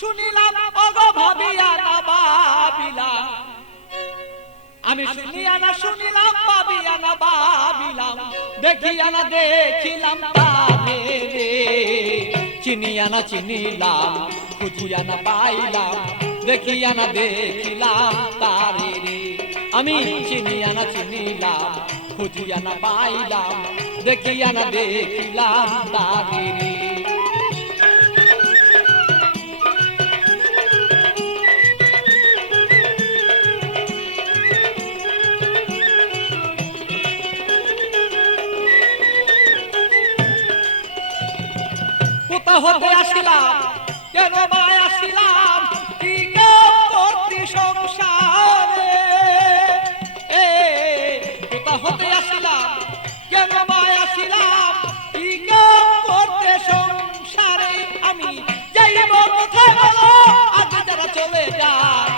শুনিলাম ওগো ভাবিয়া না ভাবিলাম, আমি শুনিয়া না শুনিলাম ভাবিয়া না ভাবিলাম, দেখিয়া না দেখিলাম তারে রে। চিনিয়া না চিনিলাম, খুঁজিয়া না পাইলাম, দেখিয়া না দেখিলাম তারে রে। আমি চিনিয়া না চিনিলাম, খুঁজিয়া না পাইলাম, দেখিয়া না দেখিলাম তারে রে। কোথা হতে আসিলাম, কেন বা আসিলাম, কি কাম করতি সংসারে। কোথা হতে আসিলাম, কেন বা আসিলাম, কি কাম করতে সংসারে। আমি যাইব কোথায় বলো, আগে যারা চলে যায়।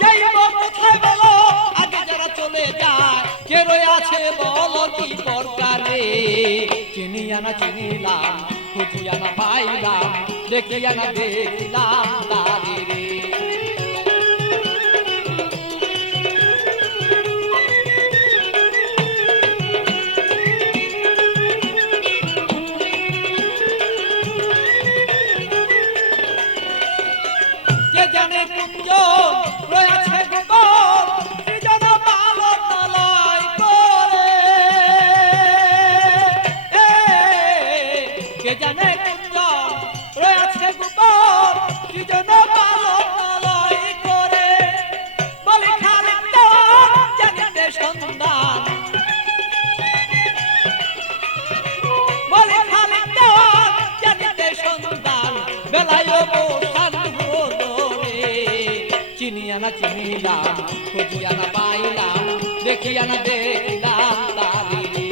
যাইব কোথায় বলো, আগে যারা চলে যায়। কে রয়ে আছে বলো কি দরকারে। চিনিয়া না চিনিলাম, খুঁজিয়া না পাইলাম, দেখিয়া না দেখিলাম তারে রে। কে জানে কুঞ্জ রয়েছে গোপন, কি যেন পালন লয় করে। কে জানে কুঞ্জ রয়েছে গোপন, কি যেন পালন লয় করে। বলি খালিক দেওয়ান জানিতে সন্ধান, বলি খালিক দেওয়ান জানিতে সন্ধান, বেলায় বসান রে। চিনিয়া না চিনিলাম, খুঁজিয়া না পাইলাম, দেখিয়া না দেখিলাম তারে রে।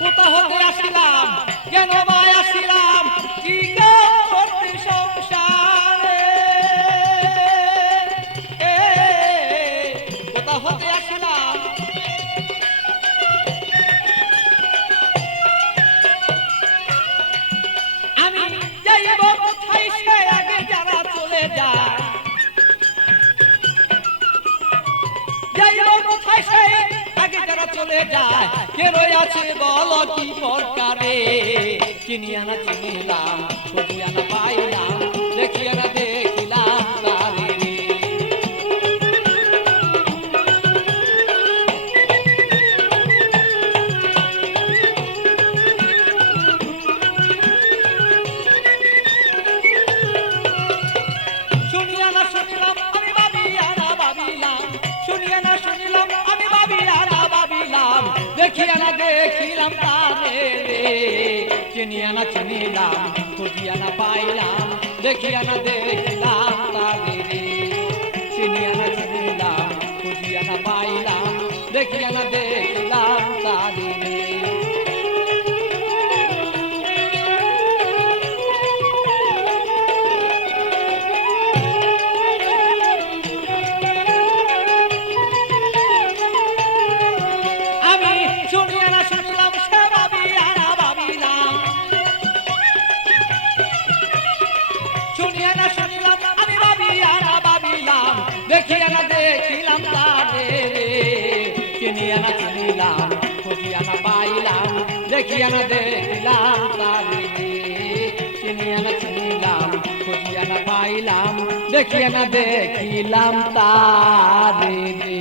কোথা হতে আসিলাম, কেন বা আসিলাম, কি কাম করতে সংসারে। কোথা হতে আসিলাম, আমি যাইব কোথায় সে আগে যারা চলে যায়। যাইব কোথায় সে আগে যারা চলে যায়। কে রয়ে আছে বলো কি দরকারে। চিনিয়া না চিনিলাম, খুঁজিয়া না পাইলাম, দেখিয়া না দেখিলাম তারে রে। শুনিয়া না শুনিলাম, আমি ভাবিয়া না ভাবিলাম, শুনিয়া না শুনিলাম, আমি ভাবিয়া না ভাবিলাম, দেখিয়া না দেখিলাম তারে রে। চিনিয়া না চিনিলাম, খুঁজিয়া না পাইলাম, দেখিয়া না দেখিলাম তারে রে। চিনিয়া না চিনিলাম, খুঁজিয়া না পাইলাম, দেখিয়া না দেখিলাম তারে রে। আমি শুনিয়া না শুনলাম, সে ভাবিয়া না ভাবিলাম, শুনিয়া না শুনলাম, আমি ভাবিয়া না ভাবিলাম, দেখিয়া না দেখিলাম তারে রে। চিনিয়া না চিনিলাম, খুঁজিয়া না পাইলাম, দেখিয়া না দেখিলাম তারে রে। চিনিয়া না চিনিলাম, খুঁজিয়া না পাইলাম, দেখিয়া না দেখিলাম তারে রে।